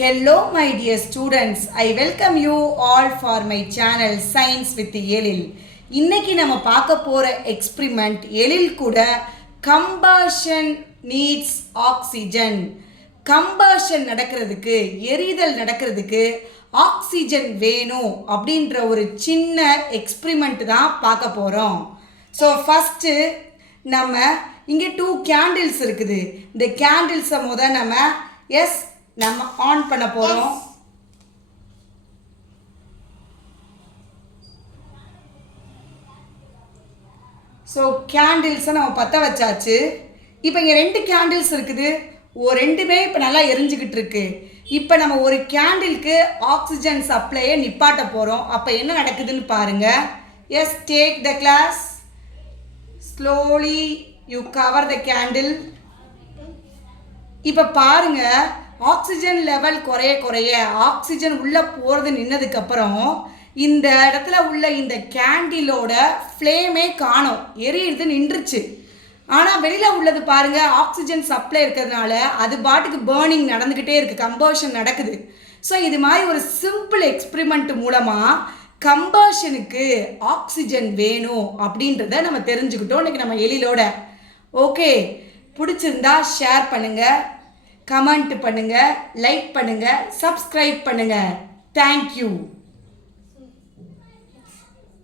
Hello my dear students, I welcome you all for my channel Science with எழில். இன்னைக்கு நம்ம பார்க்க போற experiment எழில் கூட கம்பஷன் நீட்ஸ் ஆக்சிஜன். கம்பஷன் நடக்கிறதுக்கு எரிதல் நடக்கிறதுக்கு ஆக்சிஜன் வேணும் அப்படின்ற ஒரு சின்ன எக்ஸ்பிரிமெண்ட் தான் பார்க்க போகிறோம். ஸோ ஃபஸ்ட்டு நம்ம இங்கே 2 கேண்டில்ஸ் இருக்குது. இந்த கேண்டில்ஸை நம்ம ஆன் பண்ண போகிறோம். ஸோ கேண்டில்ஸை நம்ம பற்ற வச்சாச்சு. இப்போ இங்கே 2 கேண்டில்ஸ் இருக்குது. ரெண்டுமே இப்போ நல்லா எரிஞ்சுக்கிட்டு இருக்கு. இப்போ நம்ம ஒரு கேண்டிலுக்கு ஆக்சிஜன் சப்ளையை நிப்பாட்ட போகிறோம். அப்போ என்ன நடக்குதுன்னு பாருங்கள். Yes, take the glass. Slowly you cover the candle. இப்போ பாருங்கள், ஆக்சிஜன் லெவல் குறைய ஆக்சிஜன் உள்ளே போகிறது நின்னதுக்கப்புறம் இந்த இடத்துல உள்ள இந்த கேண்டிலோட ஃப்ளேமே காணோம், எரியுது, நின்றுச்சு. ஆனால் வெளியில் உள்ளது பாருங்கள், ஆக்சிஜன் சப்ளை இருக்கிறதுனால அது பாட்டுக்கு பேர்னிங் நடந்துக்கிட்டே இருக்குது, கம்பஷன் நடக்குது. ஸோ இது மாதிரி ஒரு சிம்பிள் எக்ஸ்பிரிமெண்ட் மூலமாக கம்பஷனுக்கு ஆக்சிஜன் வேணும் அப்படின்றத நம்ம தெரிஞ்சுக்கிட்டோம் இன்றைக்கி நம்ம எழிலோட. ஓகே, பிடிச்சிருந்தா ஷேர் பண்ணுங்கள், கமெண்ட் பண்ணுங்கள், லைக் பண்ணுங்கள், சப்ஸ்கிரைப் பண்ணுங்கள். தேங்க்யூ.